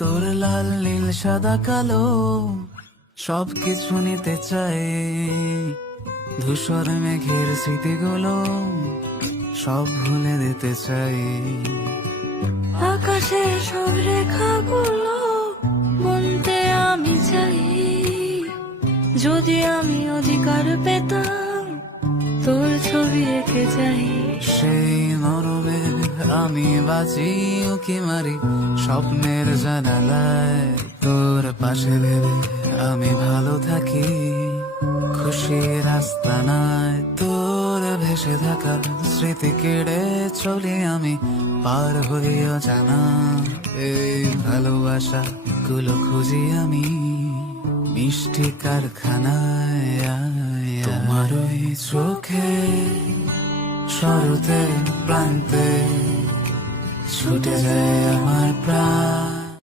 তোর লাল নীল সাদা কালো সবকিছু নিতে চাই, ধূসর মেঘের স্মৃতিগুলো সব ভুলে দিতে চাই। আকাশের সব রেখাগুলো বলতে আমি চাই, যদি আমি অধিকার পেতাম তোর ছবি এঁকে যাই। সেই নরমে আমি বাঁচি উকি মারি স্বপ্নের জানালায়, তোর পাশে ভেবে আমি ভালো থাকি, খুশির আস্তানায় তোর ভেসে থাকা স্মৃতি কেড়ে চলি আমি পার হইও জানা। এই ভালোবাসা গুলো খুঁজি আমি মিষ্টি কারখানায়। তোমার ওই চোখে শরতের প্রান্তে ছুটে যায় আমার প্রাণ,